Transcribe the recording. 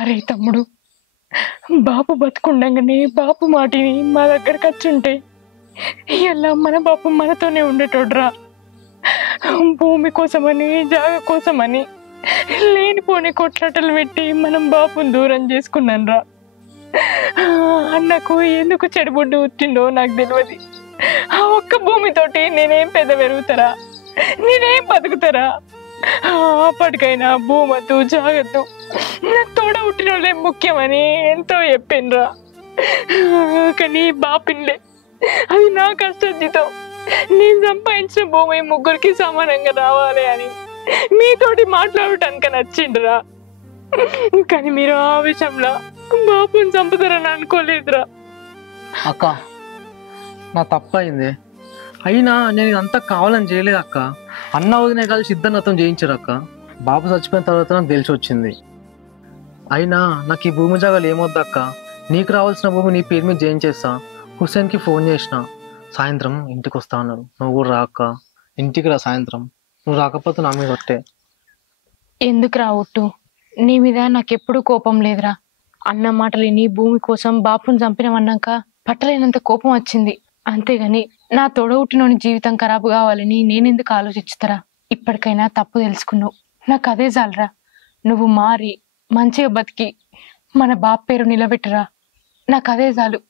అరే తమ్ముడు, బాపు బతుకుండగానే బాపు మాటిని మా దగ్గరకు వచ్చుంటే ఇలా మన బాపు మనతోనే ఉండేటోడ్రా. భూమి కోసమని జాగ కోసమని లేనిపోని కొట్లాటలు పెట్టి మనం బాపుని దూరం చేసుకున్నాన్రా. అన్నకు ఎందుకు చెడుబుడ్డు వచ్చిండో నాకు తెలియదు. ఆ ఒక్క భూమితోటి నేనేం పెద్ద పెరుగుతారా, నేనేం బతుకుతారా? అప్పటికైనా భూమద్దు జాగద్దు, నాకు తోడ పుట్టిన వాళ్ళే ముఖ్యమని ఎంతో చెప్పిండ్రా. కానీ బాపిన్లే, అది నా కష్టజీతం. నేను సంపాదించిన భూమి ముగ్గురికి సమానంగా రావాలి అని మీతోటి మాట్లాడటానికి నచ్చిండ్రా. కానీ మీరు ఆ విషయంలో బాపుని చంపుతారని అనుకోలేదురా. అక్క, నా తప్పైంది. అయినా నేను ఇదంతా కావాలని చేయలేదు అక్క. అన్న వదినే కలిసి ఇద్దరు నాతో చేయించారు అక్క. బాబు చచ్చిపోయిన తర్వాత నాకు తెలిసి వచ్చింది. అయినా నాకు ఈ భూమి జాగాలు ఏమొద్దు అక్క. నీకు రావాల్సిన భూమి నీ పేరు మీద చేయించేస్తా. హుస్సేన్కి ఫోన్ చేసిన, సాయంత్రం ఇంటికి వస్తా అన్నారు. నువ్వు కూడా రా అక్క, ఇంటికి రా సాయంత్రం. నువ్వు రాకపోతే నా మీద కొట్టే. ఎందుకు రావట్టు? నీ మీద నాకెప్పుడు కోపం లేదురా. అన్న మాటలు నీ భూమి కోసం బాపుని చంపినమన్నాక పట్టలేనంత కోపం వచ్చింది. అంతేగాని నా తోడవుట్టినోని జీవితం ఖరాబు కావాలని నేనెందుకు ఆలోచిస్తారా? ఇప్పటికైనా తప్పు తెలుసుకున్నావు, నాకు అదే చాలరా. నువ్వు మారి మంచిగా బతికి మన బాప్ పేరు నిలబెట్టరా, నాకు అదే చాలు.